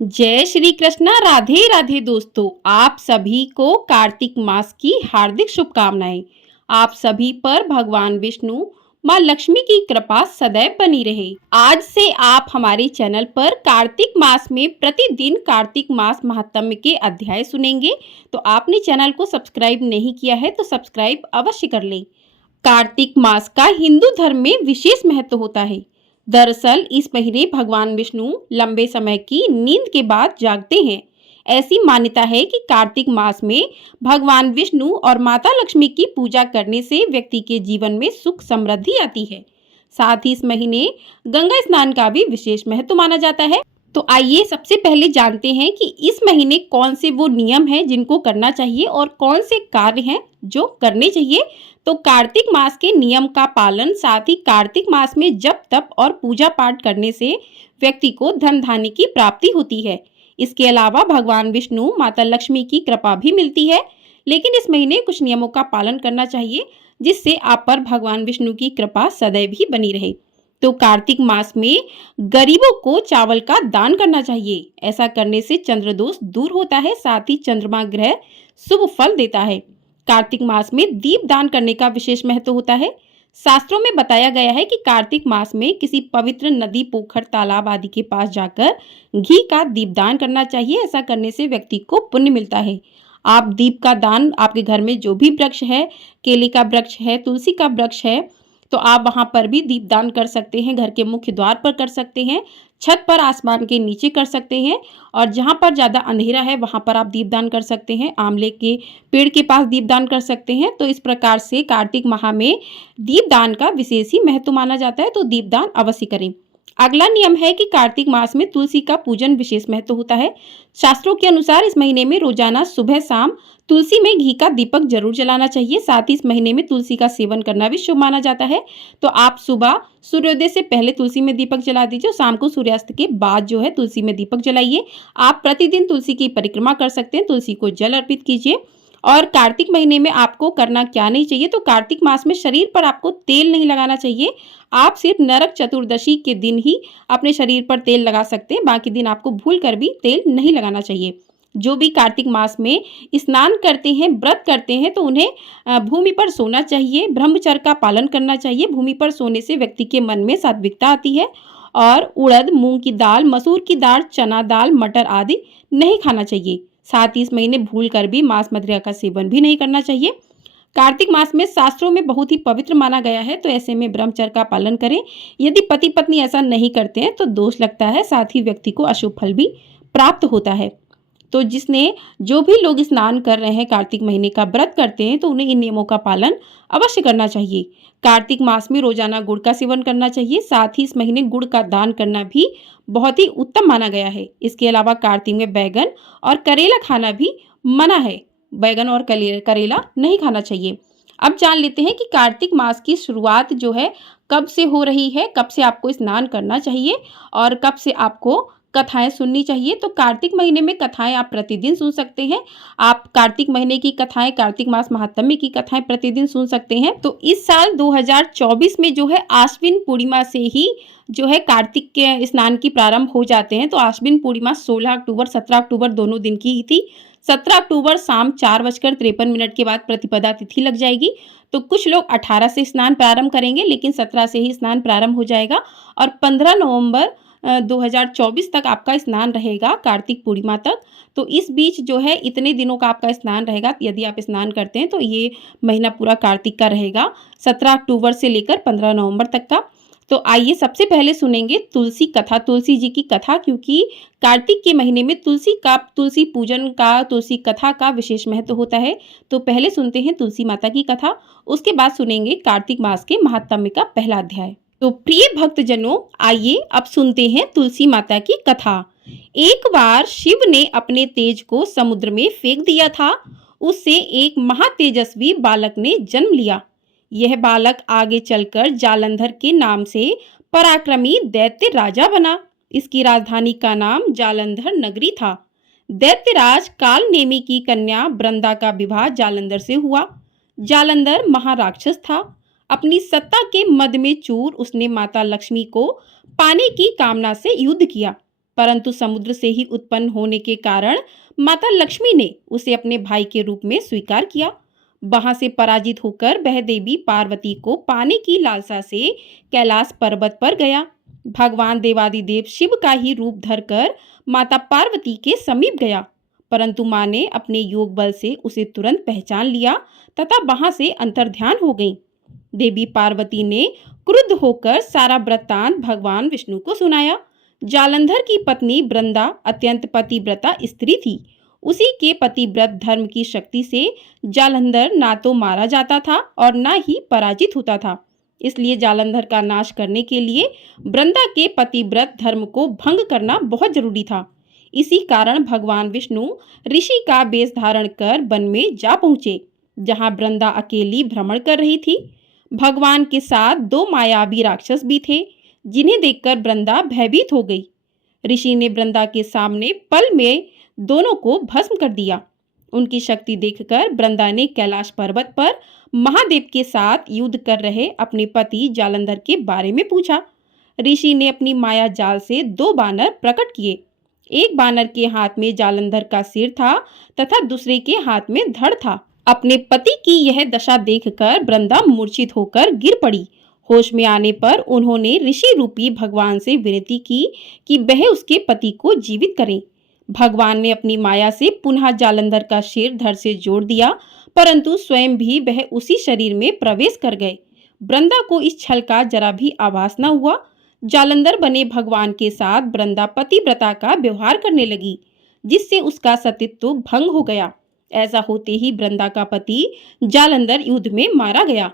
जय श्री कृष्णा। राधे राधे दोस्तों, आप सभी को कार्तिक मास की हार्दिक शुभकामनाएं। आप सभी पर भगवान विष्णु माँ लक्ष्मी की कृपा सदैव बनी रहे। आज से आप हमारे चैनल पर कार्तिक मास में प्रतिदिन कार्तिक मास महात्म्य के अध्याय सुनेंगे। तो आपने चैनल को सब्सक्राइब नहीं किया है तो सब्सक्राइब अवश्य कर लें। कार्तिक मास का हिंदू धर्म में विशेष महत्व होता है। दरअसल इस महीने भगवान विष्णु लंबे समय की नींद के बाद जागते हैं। ऐसी मान्यता है कि कार्तिक मास में भगवान विष्णु और माता लक्ष्मी की पूजा करने से व्यक्ति के जीवन में सुख समृद्धि आती है। साथ ही इस महीने गंगा स्नान का भी विशेष महत्व माना जाता है। तो आइए सबसे पहले जानते हैं कि इस महीने कौन से वो नियम हैं जिनको करना चाहिए और कौन से कार्य हैं जो करने चाहिए। तो कार्तिक मास के नियम का पालन, साथ ही कार्तिक मास में जप तप और पूजा पाठ करने से व्यक्ति को धन धान्य की प्राप्ति होती है। इसके अलावा भगवान विष्णु माता लक्ष्मी की कृपा भी मिलती है। लेकिन इस महीने कुछ नियमों का पालन करना चाहिए जिससे आप पर भगवान विष्णु की कृपा सदैव ही बनी रहे। तो कार्तिक मास में गरीबों को चावल का दान करना चाहिए। ऐसा करने से चंद्र दोष दूर होता है, साथ ही चंद्रमा ग्रह शुभ फल देता है। कार्तिक मास में दीप दान करने का विशेष महत्व होता है। शास्त्रों में बताया गया है कि कार्तिक मास में किसी पवित्र नदी, पोखर, तालाब आदि के पास जाकर घी का दीपदान करना चाहिए। ऐसा करने से व्यक्ति को पुण्य मिलता है। आप दीप का दान आपके घर में जो भी वृक्ष है, केले का वृक्ष है, तुलसी का वृक्ष है, तो आप वहां पर भी दीपदान कर सकते हैं। घर के मुख्य द्वार पर कर सकते हैं, छत पर, आसमान के नीचे कर सकते हैं, और जहां पर ज़्यादा अंधेरा है वहां पर आप दीपदान कर सकते हैं। आंवले के पेड़ के पास दीपदान कर सकते हैं। तो इस प्रकार से कार्तिक माह में दीपदान का विशेष ही महत्व माना जाता है। तो दीपदान अवश्य करें। अगला नियम है कि कार्तिक मास में तुलसी का पूजन विशेष महत्व होता है। शास्त्रों के अनुसार इस महीने में रोजाना सुबह शाम तुलसी में घी का दीपक जरूर जलाना चाहिए। साथ ही इस महीने में तुलसी का सेवन करना भी शुभ माना जाता है। तो आप सुबह सूर्योदय से पहले तुलसी में दीपक जला दीजिए, शाम को सूर्यास्त के बाद जो है तुलसी में दीपक जलाइए। आप प्रतिदिन तुलसी की परिक्रमा कर सकते हैं, तुलसी को जल अर्पित कीजिए। और कार्तिक महीने में आपको करना क्या नहीं चाहिए, तो कार्तिक मास में शरीर पर आपको तेल नहीं लगाना चाहिए। आप सिर्फ नरक चतुर्दशी के दिन ही अपने शरीर पर तेल लगा सकते हैं, बाकी दिन आपको भूल कर भी तेल नहीं लगाना चाहिए। जो भी कार्तिक मास में स्नान करते हैं, व्रत करते हैं, तो उन्हें भूमि पर सोना चाहिए, ब्रह्मचर्य का पालन करना चाहिए। भूमि पर सोने से व्यक्ति के मन में सात्विकता आती है। और उड़द, मूंग की दाल, मसूर की दाल, चना दाल, मटर आदि नहीं खाना चाहिए। साथ ही इस महीने भूल कर भी मांस मदिरा का सेवन भी नहीं करना चाहिए। कार्तिक मास में शास्त्रों में बहुत ही पवित्र माना गया है, तो ऐसे में ब्रह्मचर्य का पालन करें। यदि पति पत्नी ऐसा नहीं करते हैं तो दोष लगता है, साथ ही व्यक्ति को अशुभ फल भी प्राप्त होता है। तो जो भी लोग स्नान कर रहे हैं, कार्तिक महीने का व्रत करते हैं, तो उन्हें इन नियमों का पालन अवश्य करना चाहिए। कार्तिक मास में रोजाना गुड़ का सेवन करना चाहिए। साथ ही इस महीने गुड़ का दान करना भी बहुत ही उत्तम माना गया है। इसके अलावा कार्तिक में बैगन और करेला खाना भी मना है। बैगन और करेला नहीं खाना चाहिए। अब जान लेते हैं कि कार्तिक मास की शुरुआत जो है कब से हो रही है, कब से आपको स्नान करना चाहिए और कब से आपको कथाएं सुननी चाहिए। तो कार्तिक महीने में कथाएं आप प्रतिदिन सुन सकते हैं। आप कार्तिक महीने की कथाएं, कार्तिक मास महात्म्य की कथाएं प्रतिदिन सुन सकते हैं। तो इस साल 2024 में जो है आश्विन पूर्णिमा से ही जो है कार्तिक के स्नान की प्रारंभ हो जाते हैं। तो आश्विन पूर्णिमा 16 अक्टूबर 17 अक्टूबर दोनों दिन की ही थी। 17 अक्टूबर शाम 4:53 के बाद प्रतिपदा तिथि लग जाएगी। तो कुछ लोग 18 से स्नान प्रारंभ करेंगे, लेकिन 17 से ही स्नान प्रारंभ हो जाएगा। और 15 नवंबर 2024 तक आपका स्नान रहेगा, कार्तिक पूर्णिमा तक। तो इस बीच जो है इतने दिनों का आपका स्नान रहेगा। यदि आप स्नान करते हैं तो ये महीना पूरा कार्तिक का रहेगा, 17 अक्टूबर से लेकर 15 नवंबर तक का। तो आइए सबसे पहले सुनेंगे तुलसी कथा, तुलसी जी की कथा, क्योंकि कार्तिक के महीने में तुलसी पूजन का, तुलसी कथा का विशेष महत्व होता है। तो पहले सुनते हैं तुलसी माता की कथा, उसके बाद सुनेंगे कार्तिक मास के महात्म्य का पहला अध्याय। तो प्रिय भक्तजनों, आइए अब सुनते हैं तुलसी माता की कथा। एक बार शिव ने अपने तेज को समुद्र में फेंक दिया था। उससे एक महातेजस्वी बालक ने जन्म लिया। यह बालक आगे चलकर जालंधर के नाम से पराक्रमी दैत्य राजा बना। इसकी राजधानी का नाम जालंधर नगरी था। दैत्यराज कालनेमी की कन्या वृंदा का विवाह जालंधर से हुआ। जालंधर महाराक्षस था। अपनी सत्ता के मद में चूर उसने माता लक्ष्मी को पाने की कामना से युद्ध किया, परंतु समुद्र से ही उत्पन्न होने के कारण माता लक्ष्मी ने उसे अपने भाई के रूप में स्वीकार किया। वहां से पराजित होकर वह देवी पार्वती को पाने की लालसा से कैलाश पर्वत पर गया। भगवान देवादिदेव शिव का ही रूप धरकर माता पार्वती के समीप गया, परंतु मां ने अपने योग बल से उसे तुरंत पहचान लिया तथा वहां से अंतर्ध्यान हो गई। देवी पार्वती ने क्रुद्ध होकर सारा वृत्तांत भगवान विष्णु को सुनाया। जालंधर की पत्नी वृंदा अत्यंत पतिव्रता स्त्री थी। उसी के पतिव्रत धर्म की शक्ति से जालंधर ना तो मारा जाता था और ना ही पराजित होता था। इसलिए जालंधर का नाश करने के लिए वृंदा के पतिव्रत धर्म को भंग करना बहुत जरूरी था। इसी कारण भगवान विष्णु ऋषि का वेश धारण कर वन में जा पहुंचे, जहां वृंदा अकेली भ्रमण कर रही थी। भगवान के साथ दो मायावी राक्षस भी थे, जिन्हें देखकर वृंदा भयभीत हो गई। ऋषि ने वृंदा के सामने पल में दोनों को भस्म कर दिया। उनकी शक्ति देखकर वृंदा ने कैलाश पर्वत पर महादेव के साथ युद्ध कर रहे अपने पति जालंधर के बारे में पूछा। ऋषि ने अपनी माया जाल से दो बानर प्रकट किए। एक बानर के हाथ में जालंधर का सिर था तथा दूसरे के हाथ में धड़ था। अपने पति की यह दशा देखकर वृंदा मूर्छित होकर गिर पड़ी। होश में आने पर उन्होंने ऋषि रूपी भगवान से विनती की कि वह उसके पति को जीवित करें। भगवान ने अपनी माया से पुनः जालंधर का सिर धड़ से जोड़ दिया, परंतु स्वयं भी वह उसी शरीर में प्रवेश कर गए। वृंदा को इस छल का जरा भी आभास न हुआ। जालंधर बने भगवान के साथ वृंदा पतिव्रता का व्यवहार करने लगी, जिससे उसका सतीत्व भंग हो गया। ऐसा होते ही वृंदा का पति जालंधर युद्ध में मारा गया।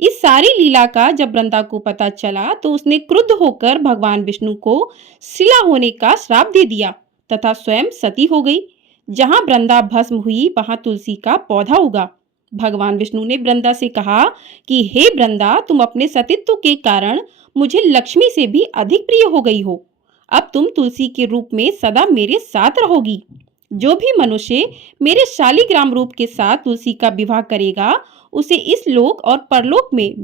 इस सारी लीला का जब वृंदा को पता चला तो उसने क्रुद्ध होकर भगवान विष्णु को शिला होने का श्राप दे दिया तथा स्वयं सती हो गई। जहां वृंदा भस्म हुई वहां तुलसी का पौधा उगा। भगवान विष्णु ने वृंदा से कहा कि हे वृंदा, तुम अपने सतीत्व के कारण मुझे लक्ष्मी से भी अधिक प्रिय हो गई हो। अब तुम तुलसी के रूप में सदा मेरे साथ रहोगी। जो भी मनुष्य मेरे शालिग्राम रूप के साथ तुलसी का विवाह करेगा, उसे इस लोक और परलोक में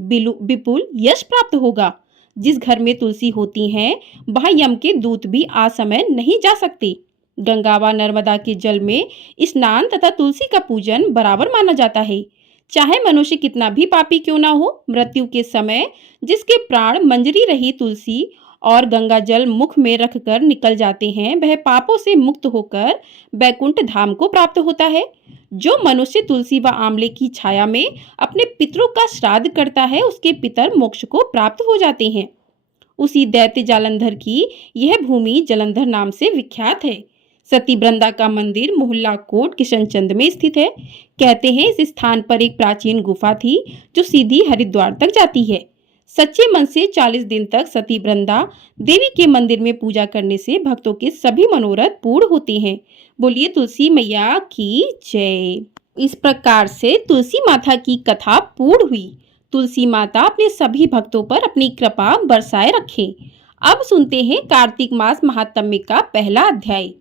विपुल यश प्राप्त होगा। जिस घर में तुलसी होती हैं, वहां यम के दूत भी असमय नहीं जा सकते। गंगा व नर्मदा के जल में स्नान तथा तुलसी का पूजन बराबर माना जाता है। चाहे मनुष्य कितना भी पापी क्यों ना हो, मृत्यु के समय जिसके प्राण मंजरी रही तुलसी और गंगा जल मुख में रखकर निकल जाते हैं, वह पापों से मुक्त होकर बैकुंठ धाम को प्राप्त होता है। जो मनुष्य तुलसी व आंवले की छाया में अपने पितरों का श्राद्ध करता है, उसके पितर मोक्ष को प्राप्त हो जाते हैं। उसी दैत्य जालंधर की यह भूमि जलंधर नाम से विख्यात है। सती वृंदा का मंदिर मोहल्ला कोट किशनचंद में स्थित है। कहते हैं इस स्थान पर एक प्राचीन गुफा थी जो सीधी हरिद्वार तक जाती है। सच्चे मन से 40 दिन तक सती वृंदा देवी के मंदिर में पूजा करने से भक्तों के सभी मनोरथ पूर्ण होते हैं। बोलिए तुलसी मैया की जय। इस प्रकार से तुलसी माता की कथा पूर्ण हुई। तुलसी माता अपने सभी भक्तों पर अपनी कृपा बरसाए रखे। अब सुनते हैं कार्तिक मास महात्म्य का पहला अध्याय।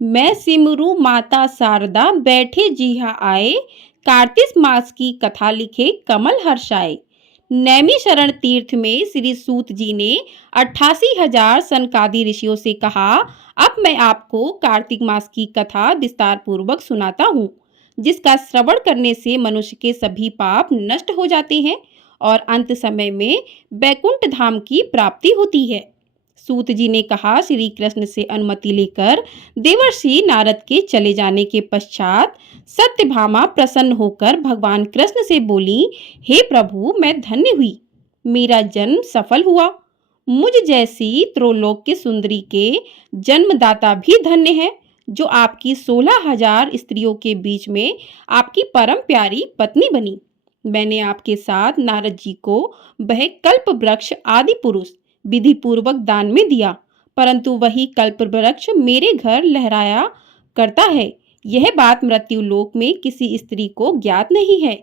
मैं सिमरू माता शारदा बैठे जिहा आए, कार्तिक मास की कथा लिखे कमल हर्षाए। नैमी शरण तीर्थ में श्री सूत जी ने 88,000 सनकादि ऋषियों से कहा, अब मैं आपको कार्तिक मास की कथा विस्तार पूर्वक सुनाता हूँ, जिसका श्रवण करने से मनुष्य के सभी पाप नष्ट हो जाते हैं और अंत समय में बैकुंठ धाम की प्राप्ति होती है। सूत जी ने कहा, श्री कृष्ण से अनुमति लेकर देवर्षि नारद के चले जाने के पश्चात सत्यभामा प्रसन्न होकर भगवान कृष्ण से बोली, हे प्रभु, मैं धन्य हुई, मेरा जन्म सफल हुआ। मुझ जैसी त्रिलोक की सुंदरी के जन्मदाता भी धन्य है, जो आपकी 16,000 स्त्रियों के बीच में आपकी परम प्यारी पत्नी बनी। मैंने आपके साथ नारद जी को वह कल्प वृक्ष आदि पुरुष विधि पूर्वक दान में दिया, परंतु वही कल्प वृक्ष मेरे घर लहराया करता है। यह बात मृत्यु लोक में किसी स्त्री को ज्ञात नहीं है।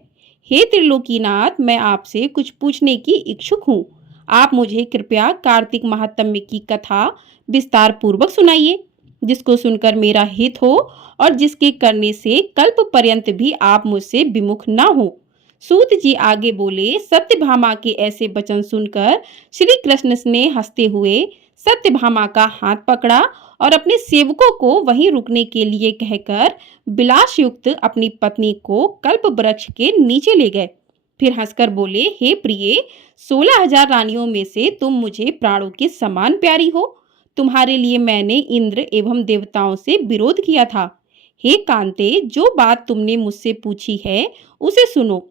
हे त्रिलोकीनाथ, मैं आपसे कुछ पूछने की इच्छुक हूँ। आप मुझे कृपया कार्तिक महात्म्य की कथा विस्तार पूर्वक सुनाइए, जिसको सुनकर मेरा हित हो और जिसके करने से कल्प पर्यंत भी आप मुझसे विमुख ना हो। सूत जी आगे बोले, सत्यभामा के ऐसे वचन सुनकर श्री कृष्ण ने हंसते हुए सत्यभामा का हाथ पकड़ा और अपने सेवकों को वहीं रुकने के लिए कहकर विलास युक्त अपनी पत्नी को कल्प वृक्ष के नीचे ले गए। फिर हंसकर बोले, हे प्रिय, 16,000 रानियों में से तुम मुझे प्राणों के समान प्यारी हो। तुम्हारे लिए मैंने इंद्र एवं देवताओं से विरोध किया था। हे कांते, जो बात तुमने मुझसे पूछी है उसे सुनो।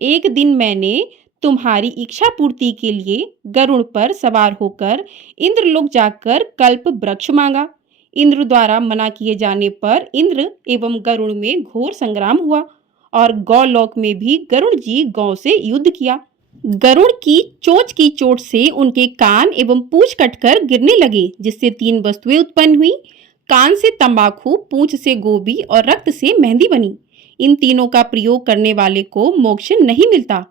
एक दिन मैंने तुम्हारी इच्छा पूर्ति के लिए गरुड़ पर सवार होकर इंद्रलोक जाकर कल्प वृक्ष मांगा। इंद्र द्वारा मना किए जाने पर इंद्र एवं गरुड़ में घोर संग्राम हुआ और गौलोक में भी गरुड़ जी गौ से युद्ध किया। गरुड़ की चोट से उनके कान एवं पूंछ कटकर गिरने लगे, जिससे 3 वस्तुएं उत्पन्न हुई। कान से तंबाकू, पूंछ से गोभी और रक्त से मेहंदी बनी। इन तीनों का प्रयोग करने वाले को मोक्ष नहीं मिलता।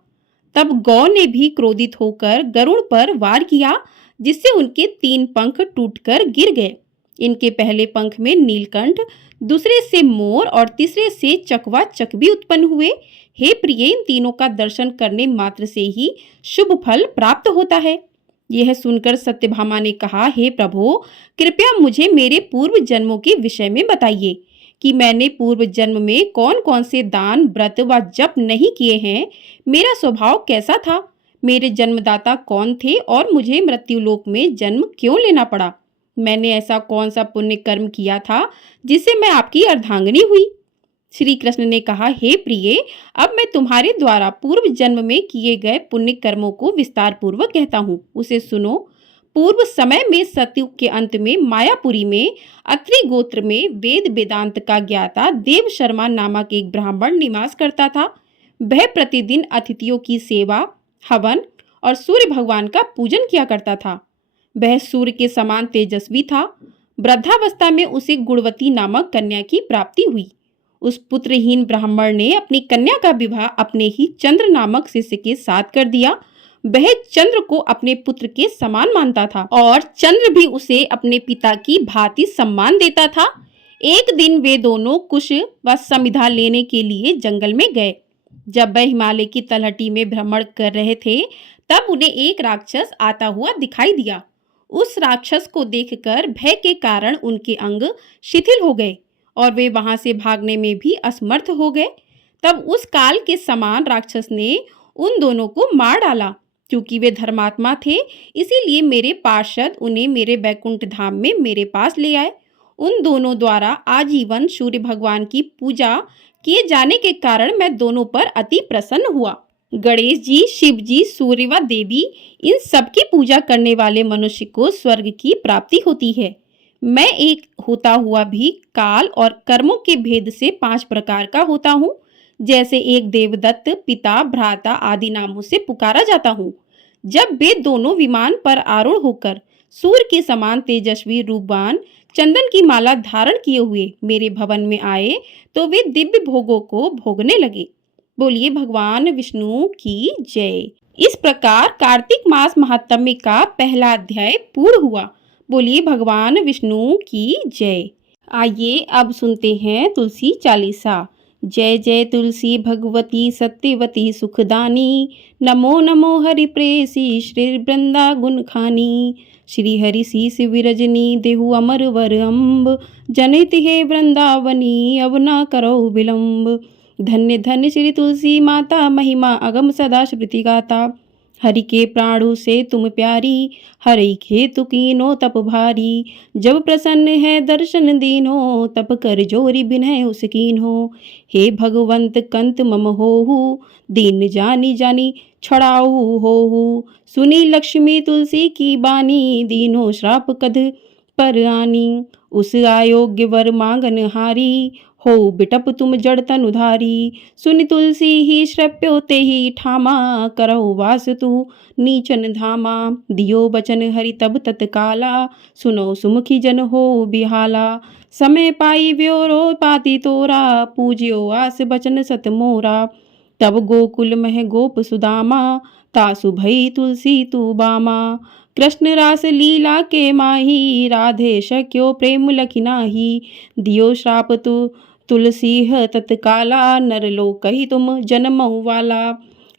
तब गौ ने भी क्रोधित होकर गरुड़ पर वार किया, जिससे उनके 3 पंख टूटकर गिर गए। इनके पहले पंख में नीलकंठ, दूसरे से मोर और तीसरे से चकवा चकवी उत्पन्न हुए। हे प्रिय, इन तीनों का दर्शन करने मात्र से ही शुभ फल प्राप्त होता है। यह सुनकर सत्यभामा ने कहा, हे प्रभु, कृपया मुझे मेरे पूर्व जन्मों के विषय में बताइए कि मैंने पूर्व जन्म में कौन कौन से दान, व्रत व जप नहीं किए हैं। मेरा स्वभाव कैसा था, मेरे जन्मदाता कौन थे और मुझे मृत्युलोक में जन्म क्यों लेना पड़ा। मैंने ऐसा कौन सा पुण्य कर्म किया था जिससे मैं आपकी अर्धांगिनी हुई। श्री कृष्ण ने कहा, हे प्रिय, अब मैं तुम्हारे द्वारा पूर्व जन्म में किए गए पुण्य कर्मों को विस्तार पूर्वक कहता हूँ, उसे सुनो। पूर्व समय में सतयुग के अंत में मायापुरी में अत्रि गोत्र में वेद वेदांत का ज्ञाता देव शर्मा नामक एक ब्राह्मण निवास करता था। वह प्रतिदिन अतिथियों की सेवा, हवन और सूर्य भगवान का पूजन किया करता था। वह सूर्य के समान तेजस्वी था। वृद्धावस्था में उसे गुणवती नामक कन्या की प्राप्ति हुई। उस पुत्रहीन ब्राह्मण ने अपनी कन्या का विवाह अपने ही चंद्र नामक शिष्य के साथ कर दिया। वह चंद्र को अपने पुत्र के समान मानता था और चंद्र भी उसे अपने पिता की भांति सम्मान देता था। एक दिन वे दोनों कुश व समिधा लेने के लिए जंगल में गए। जब वह हिमालय की तलहटी में भ्रमण कर रहे थे, तब उन्हें एक राक्षस आता हुआ दिखाई दिया। उस राक्षस को देखकर भय के कारण उनके अंग शिथिल हो गए और वे वहां से भागने में भी असमर्थ हो गए। तब उस काल के समान राक्षस ने उन दोनों को मार डाला। क्योंकि वे धर्मात्मा थे, इसीलिए मेरे पार्षद उन्हें मेरे बैकुंठ धाम में मेरे पास ले आए। उन दोनों द्वारा आजीवन सूर्य भगवान की पूजा किए जाने के कारण मैं दोनों पर अति प्रसन्न हुआ। गणेश जी, शिव जी, सूर्य व देवी, इन सब की पूजा करने वाले मनुष्य को स्वर्ग की प्राप्ति होती है। मैं एक होता हुआ भी काल और कर्मों के भेद से 5 प्रकार का होता हूँ। जैसे एक देवदत्त, पिता, भ्राता आदि नामों से पुकारा जाता हूँ। जब वे दोनों विमान पर आरूढ़ होकर सूर्य के समान तेजस्वी रूपवान चंदन की माला धारण किए हुए मेरे भवन में आए, तो वे दिव्य भोगों को भोगने लगे। बोलिए भगवान विष्णु की जय। इस प्रकार कार्तिक मास महात्म्य का पहला अध्याय पूर्ण हुआ। बोलिए भगवान विष्णु की जय। आइए अब सुनते हैं तुलसी चालीसा। जय जय तुलसी भगवती सत्यवती सुखदानी, नमो नमो हरि प्रेसी श्री वृंदा गुण खानी। श्री हरि शीस विरजनी देहु अमर वर अम्ब, जनित हे वृंदावनी अब न करो विलंब। धन्य धन्य श्री तुलसी माता, महिमा अगम सदा श्रुति गाता। हरि के प्राणों से तुम प्यारी, हरि खेतु कीनो तप भारी। जब प्रसन्न है दर्शन दीनो, तप कर जोरी बिनय उस कीन्हो। हे भगवंत कंत मम होहु, दीन जानी जानी छड़ाऊ होहु। सुनी लक्ष्मी तुलसी की बानी, दीनो श्राप कद पर आनी। उस आयोग्य वर मांगन हारी, हो बिटप तुम जड़ तन उधारी। सुनि तुलसी ही श्रप्यो ते ही ठामा, करहु वास तू नीचन धामा। दियो बचन हरि तब तत्काला, सुनो सुमुखी जन हो बिहाला। समय पाई व्योरो पाती तोरा, पूज्यो आस बचन सत मोरा। तब गोकुल मह गोप सुदामा, तासु भई तुलसी तू बामा। कृष्ण रास लीला के माही, राधे शक्यो प्रेम लखि नाही। दियो श्राप तु तुलसी तत्काला, नर लोक कही तुम जन्महु वाला।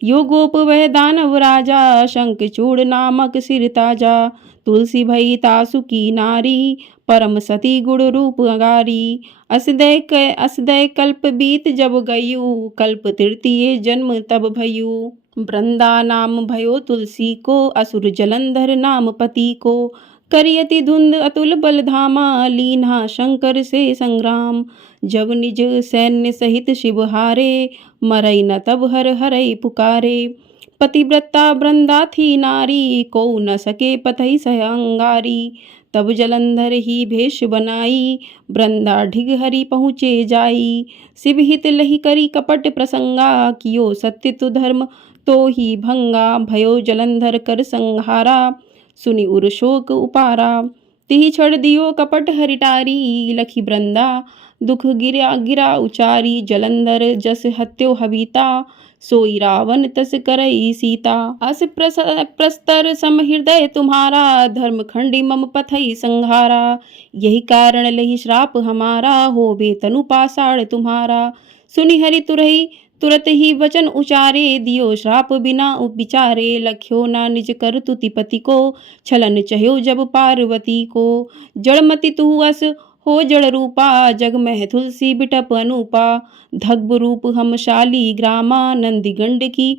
यो गोप वह दानव राजा, शंखचूड़ नामक सिर ताजा। तुलसी भई तासु की नारी, परम सती गुण रूप अगारी। असदय कल्प बीत जब गयु, कल्प तृतीय जन्म तब भयु। वृंदा नाम भयो तुलसी को, असुर जलंधर नाम पति को। करियति धुंध अतुल बल धामा, लीन्हा शंकर से संग्राम। जब निज सैन्य सहित शिव हारे, मरई न तब हर हरई पुकारे। पतिव्रता वृंदा थी नारी, को न सके पथई सह अंगारी। तब जलंधर ही भेष बनाई, वृंदा ढिग हरि पहुँचे जाई। शिव हित लही करी कपट प्रसंगा, कियो सत्य तु धर्म तो ही भंगा। भयो जलंधर कर संहारा, सुनि उर शोक उपारा। तिहि छड़ दियो कपट हरिटारी, लखी वृंदा दुख गिरा गिरा उचारी। जलंधर जस हत्यो हबीता, सोई रावण तस करई सीता। अस प्रस्तर सम हृदय तुम्हारा, धर्म खंडी मम पथई संहारा। यही कारण लही श्राप हमारा, होबे तनु पाषाण तुम्हारा। सुनि हरि तुरही तुरत ही वचन उचारे, दियो श्राप बिना विचारे। लख्यो ना निज कर तुति पति को, छलन चह्यो जब पार्वती को। जड़मति तुहु अस हो जड़ रूपा, जग में तुलसी बिटप अनूपा। धग्ब रूप हम शाली ग्रामा, नंदी गंड की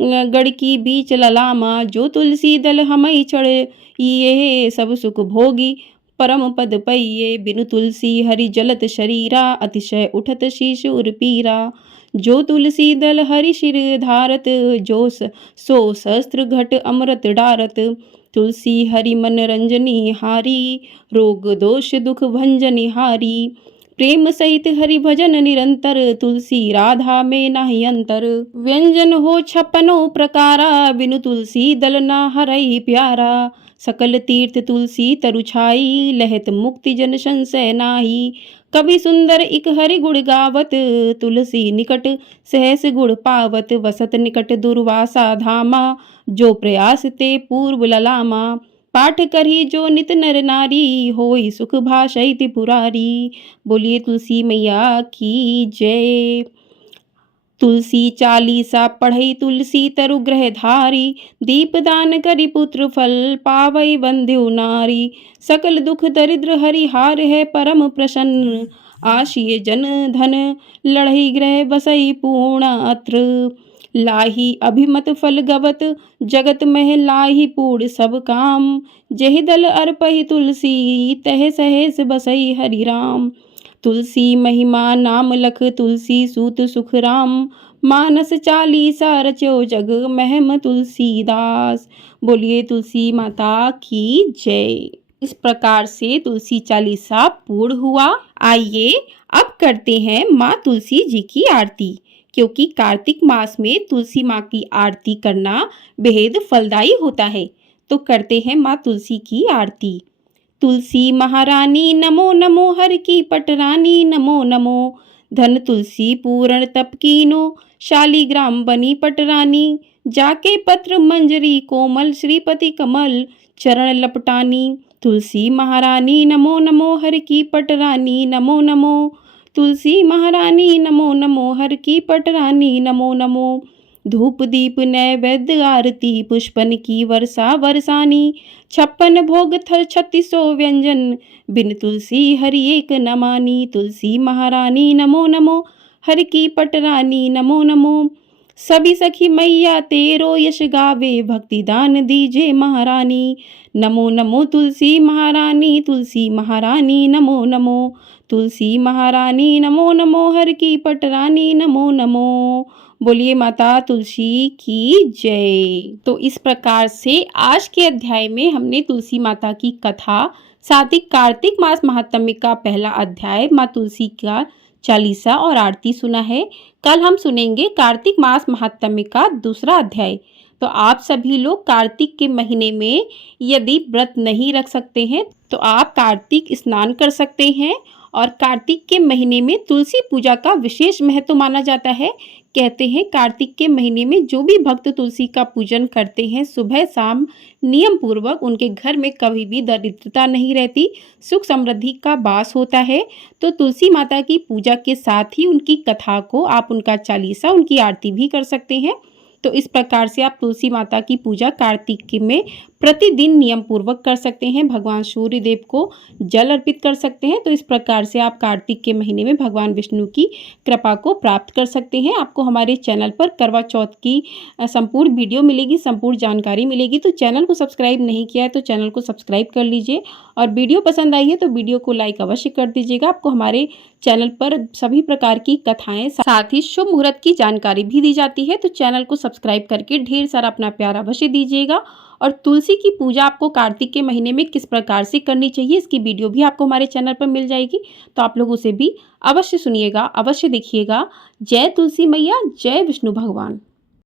गढ़ की बीच ललामा। जो तुलसी दल हमई चढ़े, ये सब सुख भोगी परम पद पइये। बिनु तुलसी हरि जलत शरीरा, अतिशय उठत शीश उर पीरा। जो तुलसी दल हरि शिर धारत, जो सो शस्त्र घट अमृत डारत। तुलसी हरि मन रंजनी हारी, रोग दोष दुख भंजनी हारी। प्रेम सहित हरि भजन निरंतर, तुलसी राधा में नाही अंतर। व्यंजन हो 56 प्रकारा, बिनु तुलसी दल ना हरई प्यारा। सकल तीर्थ तुलसी तरु छाई, लहत मुक्ति जन संशय नाही। कवि सुंदर इक हरि गुण गावत, तुलसी निकट सहस गुण पावत। वसत निकट दुर्वासा धामा, जो प्रयास ते पूर्व ललामा। पाठ करही जो नित नर नारी, होई सुख भाषई त्रिपुरारी। बोलिए तुलसी मैया की जय। तुलसी चालीसा पढ़ई तुलसी तरु ग्रह धारी, दीपदान करी पुत्र फल पावई बंध्यो नारी। सकल दुख दरिद्र हरि हार है परम प्रसन्न, आशिय जन धन लड़ई ग्रह बसई पूर्ण अत्र। लाही अभिमत फल गवत, जगत में लाही पूर्ण सब काम। जहि दल अर्पहि तुलसी, तह सहेस बसई हरि राम। तुलसी महिमा नाम लख, तुलसी सूत सुख राम। मानस चालीसा रचो जग, महम तुलसीदास। बोलिए तुलसी माता की जय। इस प्रकार से तुलसी चालीसा पूर्ण हुआ। आइए अब करते हैं माँ तुलसी जी की आरती, क्योंकि कार्तिक मास में तुलसी माँ की आरती करना बेहद फलदायी होता है। तो करते हैं माँ तुलसी की आरती। तुलसी महारानी नमो नमो, हर की पटरानी नमो नमो। धन तुलसी पूर्ण तप कीनो, शालीग्राम बनी पटरानी। जाके पत्र मंजरी कोमल, श्रीपति कमल चरण लपटानी। तुलसी महारानी नमो नमो, हर की पटरानी नमो नमो। तुलसी महारानी नमो नमो, हर की पटरानी नमो नमो। धूप दीप नैवेद्य आरती, पुष्पन की वर्षा वर्षानी। 56 भोग थल 36 व्यंजन, बिन तुलसी हरि एक न मानी। तुलसी महारानी नमो नमो, हर की पटरानी नमो नमो। सभी सखी मैया तेरो यश गावे, भक्ति दान दीजे महारानी। नमो नमो तुलसी महारानी, तुलसी महारानी नमो नमो। तुलसी महारानी नमो नमो, हर की पटरानी नमो नमो। बोलिए माता तुलसी की जय। तो इस प्रकार से आज के अध्याय में हमने तुलसी माता की कथा, साथ ही कार्तिक मास महात्म्य का पहला अध्याय, माँ तुलसी का चालीसा और आरती सुना है। कल हम सुनेंगे कार्तिक मास महात्म्य का दूसरा अध्याय। तो आप सभी लोग कार्तिक के महीने में यदि व्रत नहीं रख सकते हैं तो आप कार्तिक स्नान कर सकते हैं। और कार्तिक के महीने में तुलसी पूजा का विशेष महत्व माना जाता है। कहते हैं कार्तिक के महीने में जो भी भक्त तुलसी का पूजन करते हैं सुबह शाम नियम पूर्वक, उनके घर में कभी भी दरिद्रता नहीं रहती, सुख समृद्धि का वास होता है। तो तुलसी माता की पूजा के साथ ही उनकी कथा को आप, उनका चालीसा, उनकी आरती भी कर सकते हैं। तो इस प्रकार से आप तुलसी माता की पूजा कार्तिक में प्रतिदिन नियम पूर्वक कर सकते हैं। भगवान सूर्य देव को जल अर्पित कर सकते हैं। तो इस प्रकार से आप कार्तिक के महीने में भगवान विष्णु की कृपा को प्राप्त कर सकते हैं। आपको हमारे चैनल पर करवा चौथ की संपूर्ण वीडियो मिलेगी, संपूर्ण जानकारी मिलेगी। तो चैनल को सब्सक्राइब नहीं किया है तो चैनल को सब्सक्राइब कर लीजिए, और वीडियो पसंद आई है तो वीडियो को लाइक अवश्य कर दीजिएगा। आपको हमारे चैनल पर सभी प्रकार की कथाएं, साथ ही शुभ मुहूर्त की जानकारी भी दी जाती है। तो चैनल को सब्सक्राइब करके ढेर सारा अपना प्यार अवश्य दीजिएगा। और तुलसी की पूजा आपको कार्तिक के महीने में किस प्रकार से करनी चाहिए, इसकी वीडियो भी आपको हमारे चैनल पर मिल जाएगी। तो आप लोग उसे भी अवश्य सुनिएगा, अवश्य देखिएगा। जय तुलसी मैया, जय विष्णु भगवान।